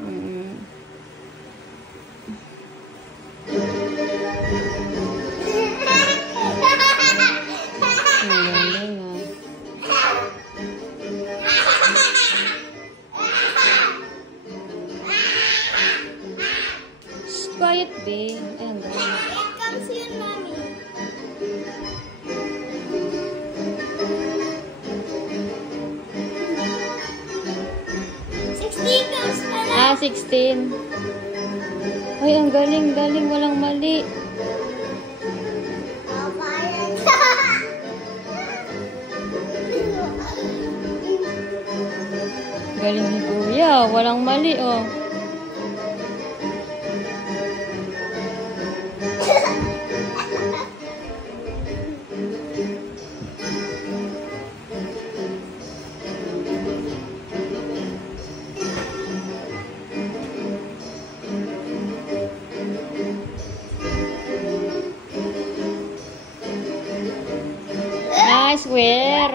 Mm. Quiet, babe. Ayan, galing. It comes here, mommy. Ah, 16. Ay, ang galing, galing. Walang mali. Galing ni Kuya. Walang mali, oh. I swear.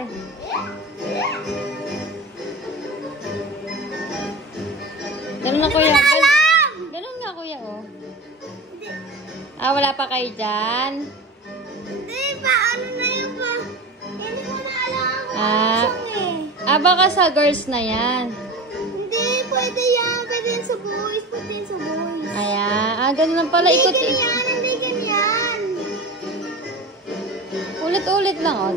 Ganun na, Kuya. Ganun nga, Kuya, oh. Ah, wala pa kayo dyan? Hindi pa, ano na yun pa? Hindi mo na alam ang baka sa girls na yan. Hindi, pwede yan. Pwede yan sa boys. Pwede yan sa boys. Ayan. Ganun lang pala. Hindi Ikot. ganyan, hindi ganyan. Ulit-ulit lang, oh.